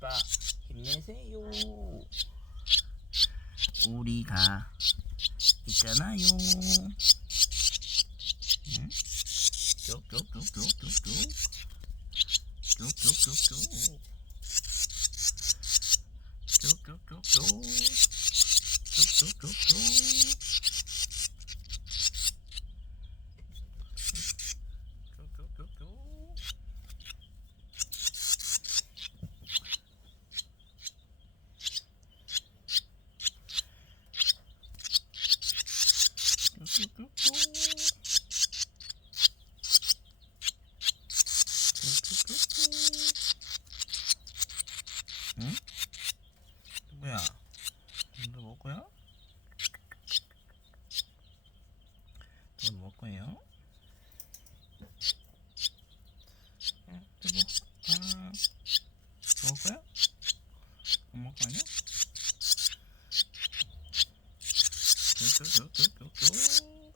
아빠 힘내세요. 우리가 있잖아요. 응? 쭉쭉쭉쭉쭉쭉 쭉쭉쭉쭉 쭉쭉쭉쭉 쭉쭉쭉쭉 응? 누구야? 너 먹을 거야? 너 먹을 거예요? 응? 여보, 먹을 거야? 안 먹을 거 아니야? 쭉